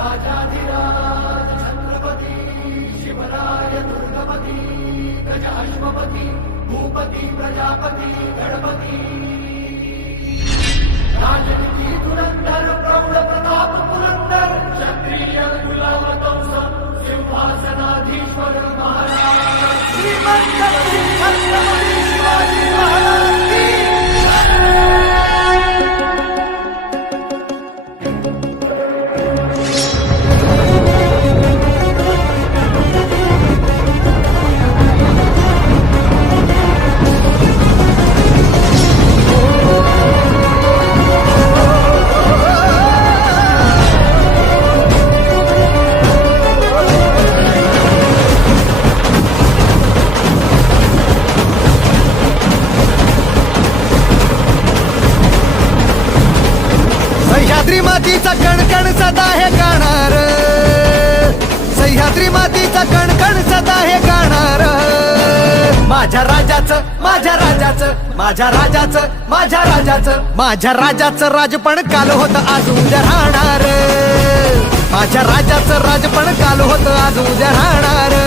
राजाधिराज छत्रपती शिवराय दुर्गपती गज अश्वपती भूपती प्रजापती गणपती राजनीती धुरंधर प्रौढ प्रताप पुरंदर क्षत्रिय गुलामवंश सिंहासनाधीश्वर महाराज श्रीमंत छत्रपती शिवाजी महाराज की सह्याद्री मातीचा कणकण सदा हे गाणार, सह्याद्री मातीचा कणकण सदा हे गाणार. माझ्या राजाचं माझ्या राजाचं माझ्या राजाचं माझ्या राजाचं माझ्या राजाचं राजपण काल होत आज उद्या राहणार. माझ्या राजाचं राजपण काल होत आज उद्या राहणार.